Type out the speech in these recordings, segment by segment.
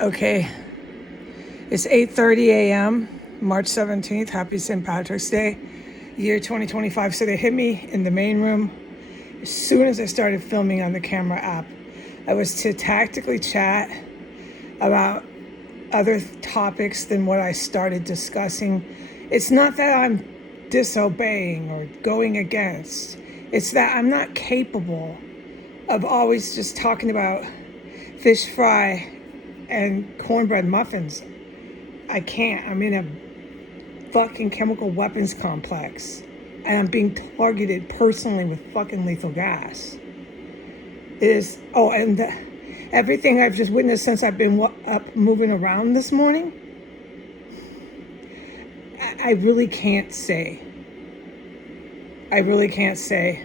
Okay, it's 8:30 a.m., March 17th. Happy St. Patrick's Day, year 2025. So they hit me in the main room as soon as I started filming on the camera app. I was to tactically chat about other topics than what I started discussing. It's not that I'm disobeying or going against. It's that I'm not capable of always just talking about fish fry and cornbread muffins. I can't. I'm in a fucking chemical weapons complex. And I'm being targeted personally with fucking lethal gas. It is, everything I've just witnessed since I've been up moving around this morning, I really can't say. I really can't say.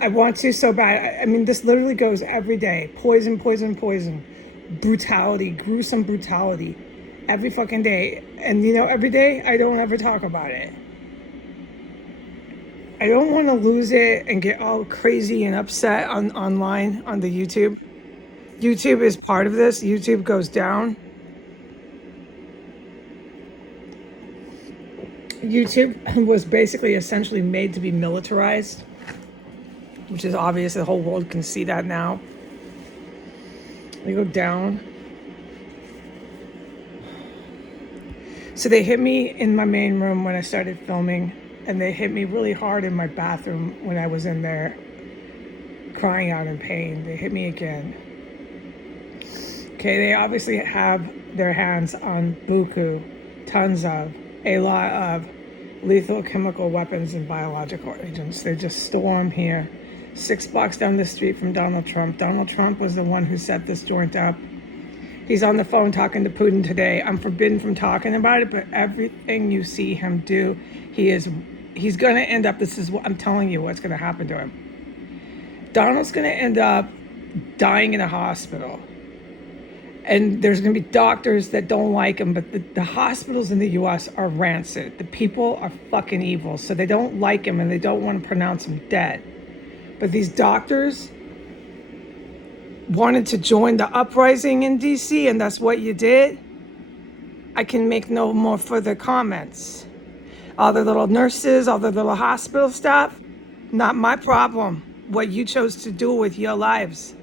I want to so bad. I mean, this literally goes every day. Poison, poison, poison. Brutality, gruesome brutality. Every fucking day. And every day I don't ever talk about it. I don't want to lose it and get all crazy and upset online on the YouTube. YouTube is part of this. YouTube goes down. YouTube was basically essentially made to be militarized, which is obvious. The whole world can see that now. We go down. So they hit me in my main room when I started filming, and they hit me really hard in my bathroom when I was in there crying out in pain. They hit me again. Okay, they obviously have their hands on buku, tons of, a lot of lethal chemical weapons and biological agents. They just storm here. 6 blocks down the street from Donald Trump. Donald Trump was the one who set this joint up. He's on the phone talking to Putin today. I'm forbidden from talking about it, but everything you see him do, he's going to end up, this is what I'm telling you, what's going to happen to him. Donald's going to end up dying in a hospital. And there's going to be doctors that don't like him, but the hospitals in the U.S. are rancid. The people are fucking evil, so they don't like him and they don't want to pronounce him dead. But these doctors wanted to join the uprising in D.C., and that's what you did. I can make no more further comments. All the little nurses, all the little hospital staff, not my problem. What you chose to do with your lives.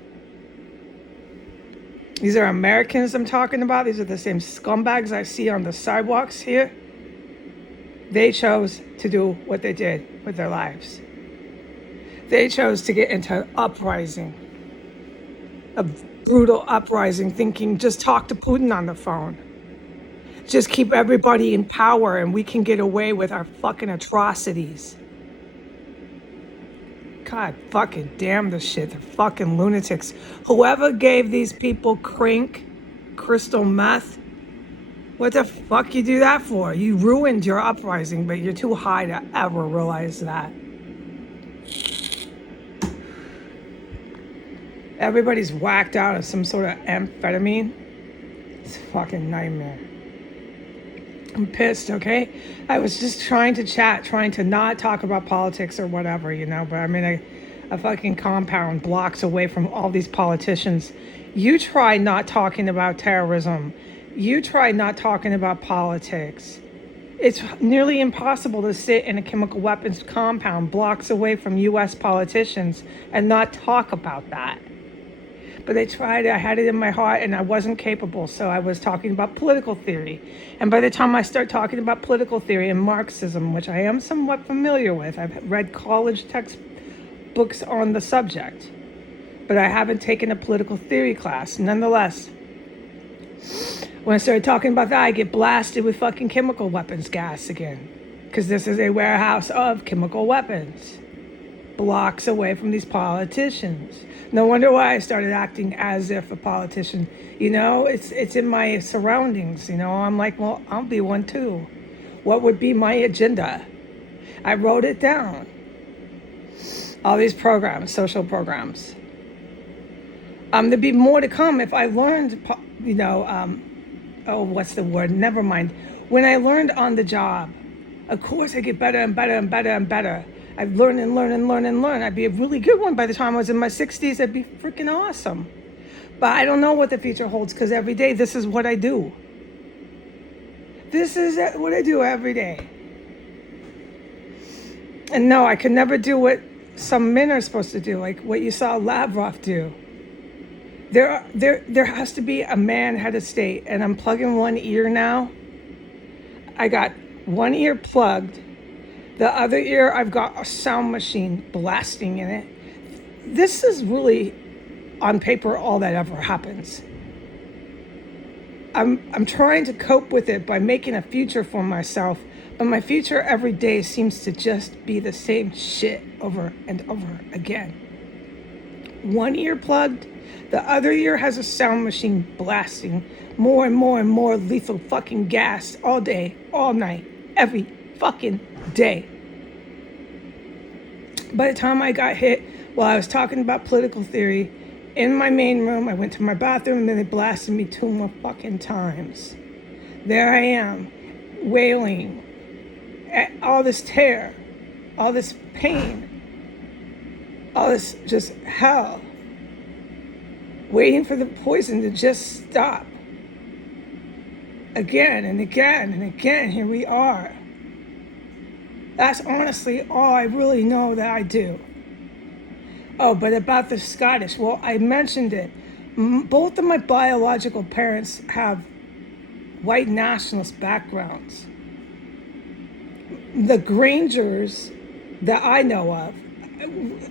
These are Americans I'm talking about. These are the same scumbags I see on the sidewalks here. They chose to do what they did with their lives. They chose to get into uprising. A brutal uprising, thinking just talk to Putin on the phone. Just keep everybody in power and we can get away with our fucking atrocities. God fucking damn this shit. They're fucking lunatics. Whoever gave these people crystal meth, what the fuck you do that for? You ruined your uprising, but you're too high to ever realize that. Everybody's whacked out of some sort of amphetamine. It's a fucking nightmare. I'm pissed, okay? I was just trying to chat, trying to not talk about politics or whatever, but I'm in a fucking compound blocks away from all these politicians. You try not talking about terrorism. You try not talking about politics. It's nearly impossible to sit in a chemical weapons compound blocks away from U.S. politicians and not talk about that. But they tried. I had it in my heart and I wasn't capable, so I was talking about political theory. And by the time I start talking about political theory and Marxism, which I am somewhat familiar with, I've read college textbooks on the subject, but I haven't taken a political theory class. Nonetheless, when I started talking about that, I get blasted with fucking chemical weapons gas again, because this is a warehouse of chemical weapons, blocks away from these politicians. No wonder why I started acting as if a politician. It's in my surroundings. I'm like, well, I'll be one too. What would be my agenda? I wrote it down. All these programs, social programs. There'd be more to come if I learned, what's the word? Never mind. When I learned on the job, of course I get better and better and better and better. I'd learn and learn and learn and learn. I'd be a really good one by the time I was in my 60s. I'd be freaking awesome. But I don't know what the future holds because every day this is what I do. This is what I do every day. And no, I can never do what some men are supposed to do, like what you saw Lavrov do. There has to be a man head of state, and I'm plugging one ear now. I got one ear plugged. The other ear, I've got a sound machine blasting in it. This is really, on paper, all that ever happens. I'm trying to cope with it by making a future for myself, but my future every day seems to just be the same shit over and over again. One ear plugged, the other ear has a sound machine blasting more and more and more lethal fucking gas all day, all night, every fucking day. By the time I got hit while I was talking about political theory, in my main room, I went to my bathroom and then they blasted me 2 more fucking times. There I am, wailing at all this terror, all this pain, all this just hell, waiting for the poison to just stop. Again and again and again, here we are. That's honestly all I really know that I do. Oh, but about the Scottish, well, I mentioned it. Both of my biological parents have white nationalist backgrounds. The Grangers that I know of,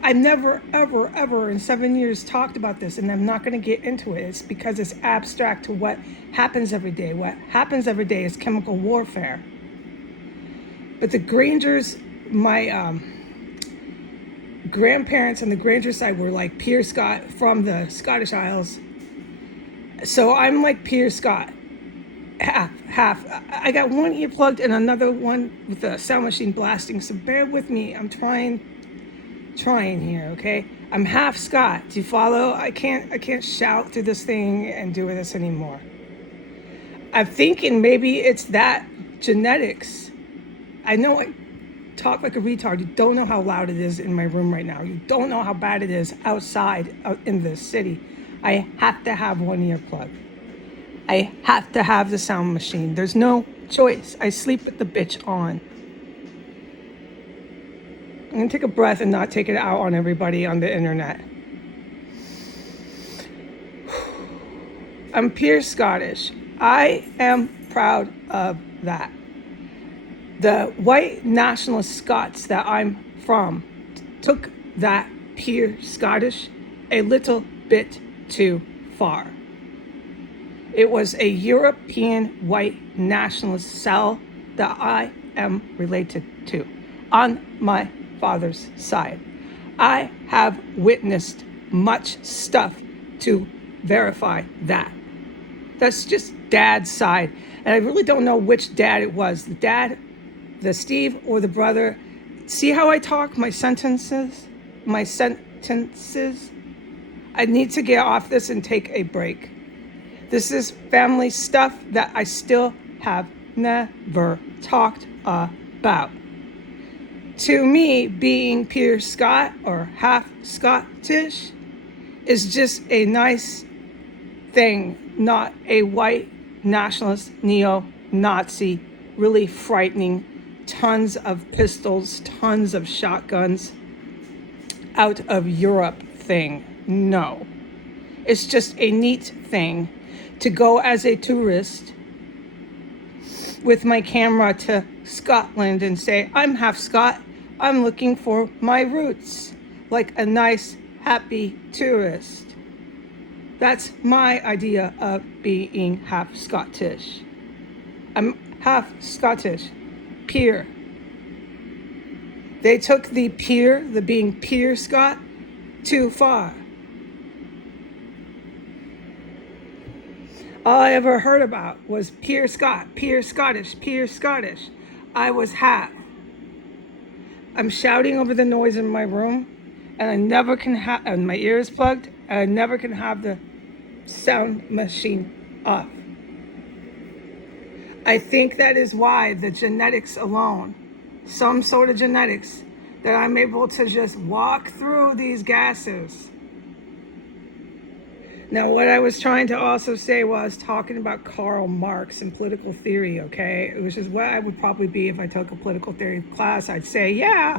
I've never, ever, ever in 7 years talked about this, and I'm not going to get into it. It's because it's abstract to what happens every day. What happens every day is chemical warfare. But the Grangers, my grandparents on the Granger side were like Piers Scott from the Scottish Isles. So I'm like Piers Scott, half. I got one ear plugged and another one with a sound machine blasting. So bear with me. I'm trying here, okay? I'm half Scott. Do you follow? I can't shout through this thing and do this anymore. I'm thinking maybe it's that genetics. I know I talk like a retard. You don't know how loud it is in my room right now. You don't know how bad it is outside in the city. I have to have one ear plug. I have to have the sound machine. There's no choice. I sleep with the bitch on. I'm gonna take a breath and not take it out on everybody on the internet. I'm pure Scottish. I am proud of that. The white nationalist Scots that I'm from took that pure Scottish a little bit too far. It was a European white nationalist cell that I am related to on my father's side. I have witnessed much stuff to verify that. That's just dad's side. And I really don't know which dad it was. The dad, the Steve, or the brother. See how I talk? My sentences? I need to get off this and take a break. This is family stuff that I still have never talked about. To me, being pure Scot or half Scottish is just a nice thing, not a white nationalist neo-Nazi, really frightening, tons of pistols, tons of shotguns out of Europe thing. No. It's just a neat thing to go as a tourist with my camera to Scotland and say, I'm half Scot, I'm looking for my roots, like a nice, happy tourist. That's my idea of being half Scottish. I'm half Scottish, pure. They took the being pure Scot, too far. All I ever heard about was pure Scot, pure Scottish, pure Scottish. I was half. I'm shouting over the noise in my room, and I never can have, and my ear is plugged, and I never can have the sound machine off. I think that is why the genetics alone, some sort of genetics, that I'm able to just walk through these gases. Now, what I was trying to also say was talking about Karl Marx and political theory, okay? Which is what I would probably be if I took a political theory class. I'd say, yeah,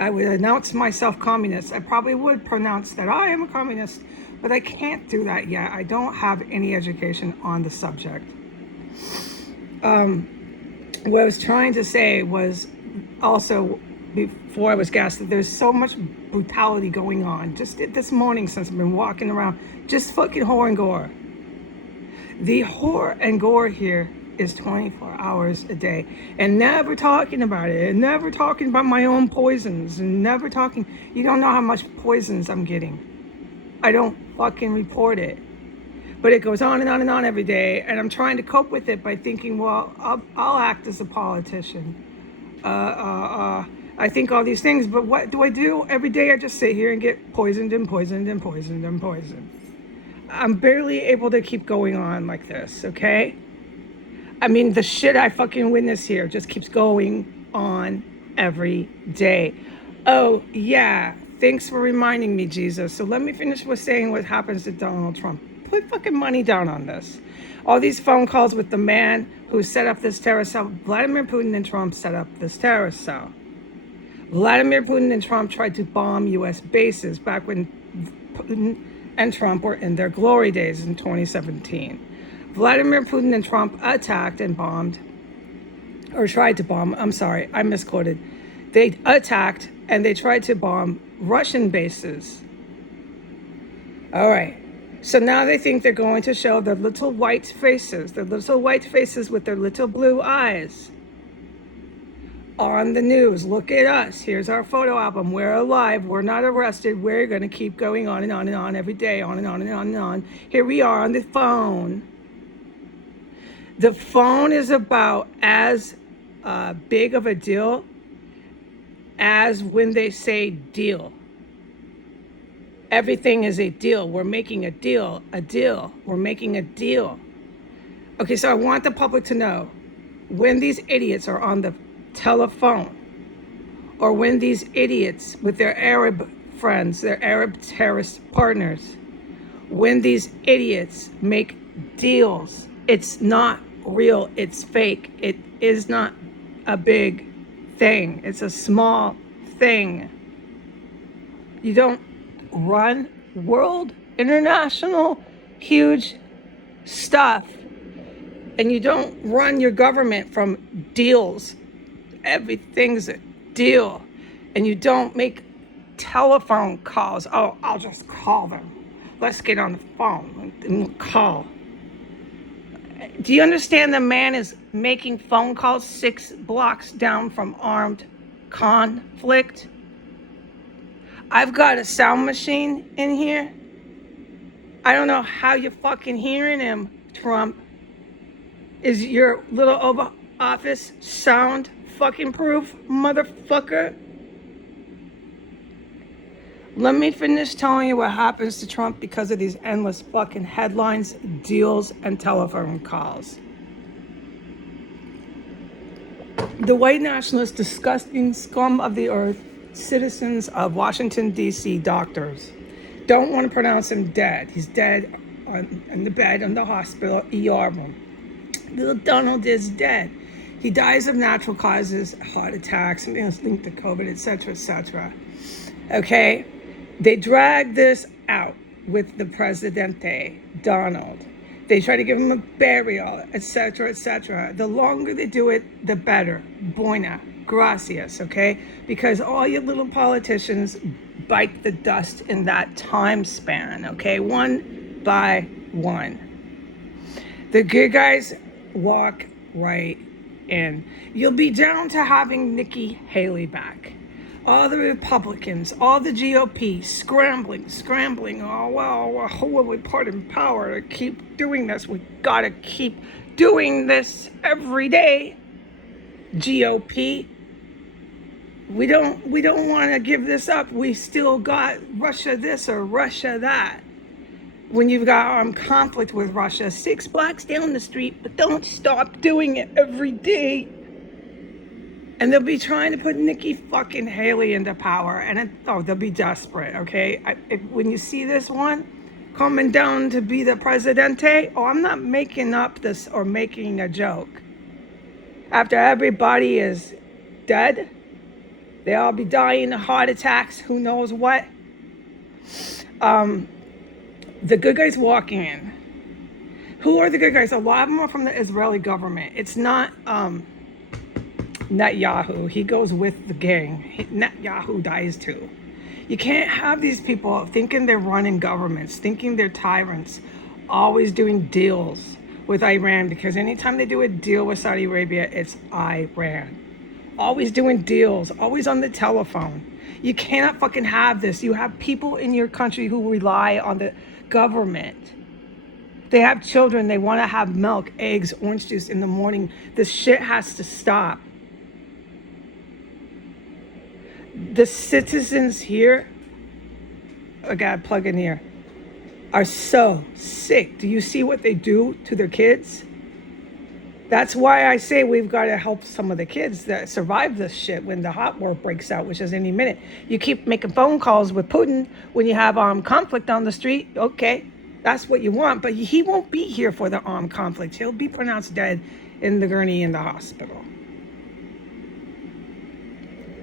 I would announce myself communist. I probably would pronounce that I am a communist, but I can't do that yet. I don't have any education on the subject. What I was trying to say was also, before I was gassed, that there's so much brutality going on. Just this morning, since I've been walking around, just fucking horror and gore. The horror and gore here is 24 hours a day, and never talking about it, and never talking about my own poisons, and never talking. You don't know how much poisons I'm getting. I don't fucking report it. But it goes on and on and on every day, and I'm trying to cope with it by thinking, well, I'll act as a politician. I think all these things, but what do I do? Every day I just sit here and get poisoned and poisoned and poisoned and poisoned. I'm barely able to keep going on like this, okay? I mean, the shit I fucking witness here just keeps going on every day. Oh, yeah. Thanks for reminding me, Jesus. So let me finish with saying what happens to Donald Trump. Put fucking money down on this. All these phone calls with the man who set up this terrorist cell. Vladimir Putin and Trump set up this terrorist cell. Vladimir Putin and Trump tried to bomb U.S. bases back when Putin and Trump were in their glory days in 2017. Vladimir Putin and Trump attacked and bombed, or tried to bomb, I'm sorry, I misquoted. They attacked and they tried to bomb Russian bases. All right. So now they think they're going to show their little white faces with their little blue eyes on the news. Look at us. Here's our photo album. We're alive. We're not arrested. We're going to keep going on and on and on every day, on and on and on and on. Here we are on the phone. The phone is about as big of a deal as when they say deal. Everything is a deal. We're making a deal. We're making a deal. Okay, so I want the public to know, when these idiots are on the telephone, or when these idiots with their Arab friends, their Arab terrorist partners, when these idiots make deals, it's not real, it's fake. It is not a big thing. It's a small thing. You don't run world, international, huge stuff, and you don't run your government from deals. Everything's a deal. And you don't make telephone calls. Oh, I'll just call them. Let's get on the phone and call. Do you understand the man is making phone calls 6 blocks down from armed conflict? I've got a sound machine in here. I don't know how you're fucking hearing him, Trump. Is your little Oval Office sound fucking proof, motherfucker? Let me finish telling you what happens to Trump because of these endless fucking headlines, deals, and telephone calls. The white nationalist, disgusting scum of the earth, citizens of Washington, D.C. doctors don't want to pronounce him dead. He's dead in the bed in the hospital ER room. Little Donald is dead. He dies of natural causes, heart attacks, something else linked to COVID, etc., etc. Okay? They drag this out with the Presidente, Donald. They try to give him a burial, etc., etc. The longer they do it, the better. Buena. Gracias, okay? Because all you little politicians bite the dust in that time span, okay? One by one. The good guys walk right in. You'll be down to having Nikki Haley back. All the Republicans, all the GOP scrambling. Oh, well, who are we put in power to keep doing this? We gotta keep doing this every day. GOP, we don't want to give this up. We still got Russia this or Russia that. When you've got armed conflict with Russia, 6 blocks down the street, but don't stop doing it every day. And they'll be trying to put Nikki fucking Haley into power, and they'll be desperate, okay? When you see this one, coming down to be the presidente. Oh, I'm not making up this or making a joke. After everybody is dead, they all be dying of heart attacks, who knows what. The good guys walking in. Who are the good guys? A lot of them are from the Israeli government. It's not Netanyahu. He goes with the gang. Netanyahu dies too. You can't have these people thinking they're running governments, thinking they're tyrants, always doing deals with Iran, because anytime they do a deal with Saudi Arabia, it's Iran. Always doing deals, always on the telephone. You cannot fucking have this. You have people in your country who rely on the government. They have children, they want to have milk, eggs, orange juice in the morning. This shit has to stop. The citizens here, I gotta plug in here, are so sick. Do you see what they do to their kids? That's why I say we've got to help some of the kids that survive this shit when the hot war breaks out, which is any minute. You keep making phone calls with Putin when you have armed conflict on the street. Okay, that's what you want, but he won't be here for the armed conflict. He'll be pronounced dead in the gurney in the hospital.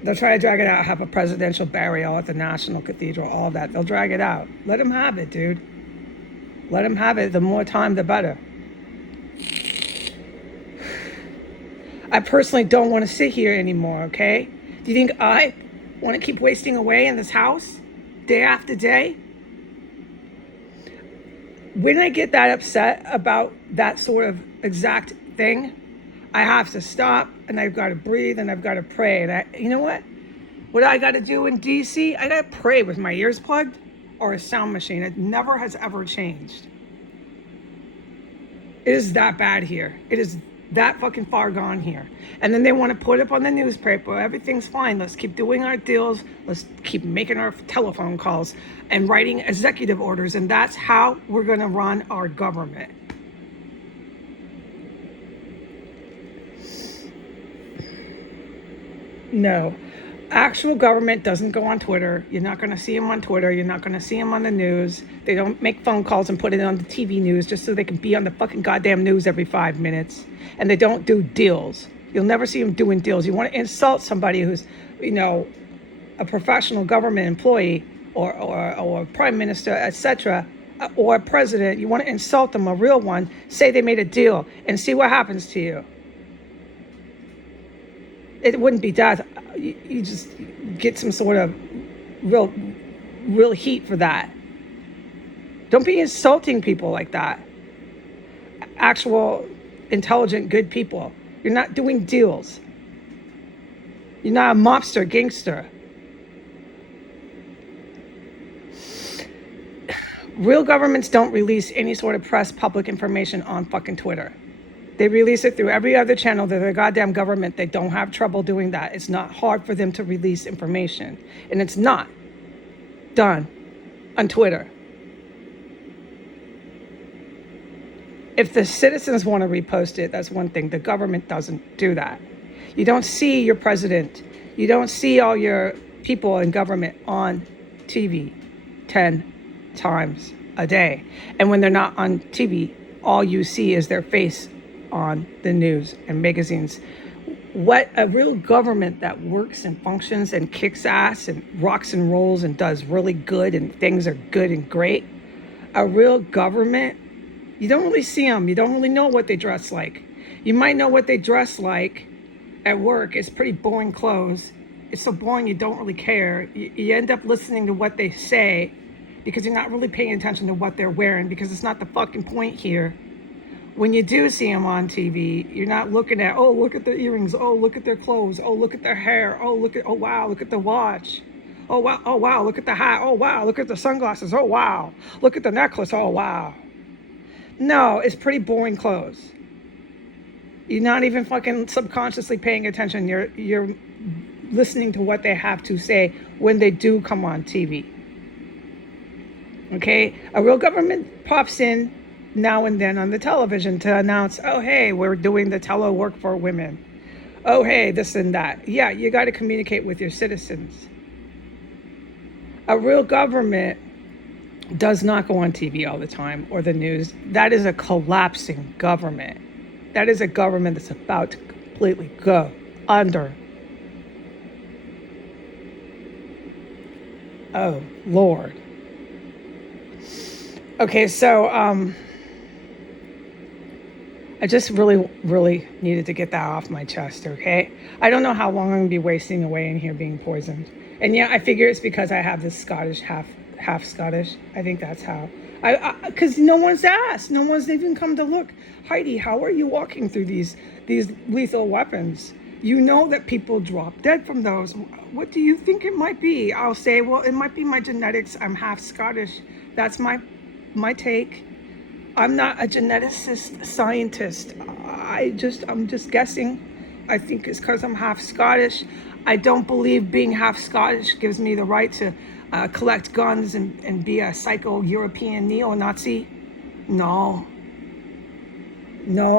They'll try to drag it out, have a presidential burial at the National Cathedral, all of that. They'll drag it out. Let him have it, dude. Let him have it. The more time, the better. I personally don't want to sit here anymore, okay? Do you think I want to keep wasting away in this house day after day? When I get that upset about that sort of exact thing, I have to stop, and I've got to breathe, and I've got to pray. And you know what? What I got to do in DC, I got to pray with my ears plugged or a sound machine. It never has ever changed. It is that bad here. It is that fucking far gone here. And then they want to put up on the newspaper, everything's fine. Let's keep doing our deals. Let's keep making our telephone calls and writing executive orders. And that's how we're going to run our government. No, actual government doesn't go on Twitter. You're not going to see them on Twitter. You're not going to see them on the news. They don't make phone calls and put it on the TV news just so they can be on the fucking goddamn news every 5 minutes. And they don't do deals. You'll never see them doing deals. You want to insult somebody who's, a professional government employee or prime minister, etc., or a president. You want to insult them, a real one. Say they made a deal and see what happens to you. It wouldn't be death. You just get some sort of real heat for that. Don't be insulting people like that. Actual, intelligent, good people. You're not doing deals. You're not a mobster, gangster. Real governments don't release any sort of press, public information on fucking Twitter. They release it through every other channel. They're the goddamn government. They don't have trouble doing that. It's not hard for them to release information. And it's not done on Twitter. If the citizens want to repost it, that's one thing. The government doesn't do that. You don't see your president. You don't see all your people in government on TV 10 times a day. And when they're not on TV, all you see is their face on the news and magazines. What a real government that works and functions and kicks ass and rocks and rolls and does really good and things are good and great. A real government, you don't really see them. You don't really know what they dress like. You might know what they dress like at work. It's pretty boring clothes. It's so boring you don't really care. You end up listening to what they say because you're not really paying attention to what they're wearing, because it's not the fucking point here. When you do see them on TV, you're not looking at, oh, look at their earrings. Oh, look at their clothes. Oh, look at their hair. Oh, wow, look at the watch. Oh, wow, look at the hat. Oh, wow, look at the sunglasses. Oh, wow, look at the necklace. Oh, wow. No, it's pretty boring clothes. You're not even fucking subconsciously paying attention. You're listening to what they have to say when they do come on TV. Okay? A real government pops in now and then on the television to announce, oh, hey, we're doing the telework for women. Oh, hey, this and that. Yeah, you got to communicate with your citizens. A real government does not go on TV all the time or the news. That is a collapsing government. That is a government that's about to completely go under. Oh, Lord. Okay, so I just really needed to get that off my chest, okay? I don't know how long I'm going to be wasting away in here being poisoned. And yeah, I figure it's because I have this Scottish, half Scottish. I think that's how. Because no one's asked. No one's even come to look. Heidi, how are you walking through these lethal weapons? You know that people drop dead from those. What do you think it might be? I'll say, well, it might be my genetics. I'm half Scottish. That's my take. I'm not a geneticist scientist. I'm just guessing. I think it's because I'm half Scottish. I don't believe being half Scottish gives me the right to collect guns and be a psycho European neo-Nazi. No,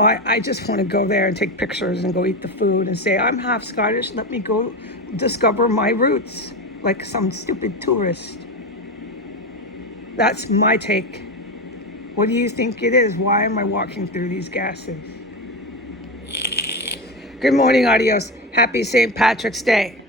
I just want to go there and take pictures and go eat the food and say, I'm half Scottish. Let me go discover my roots like some stupid tourist. That's my take. What do you think it is? Why am I walking through these gases? Good morning, adios. Happy St. Patrick's Day.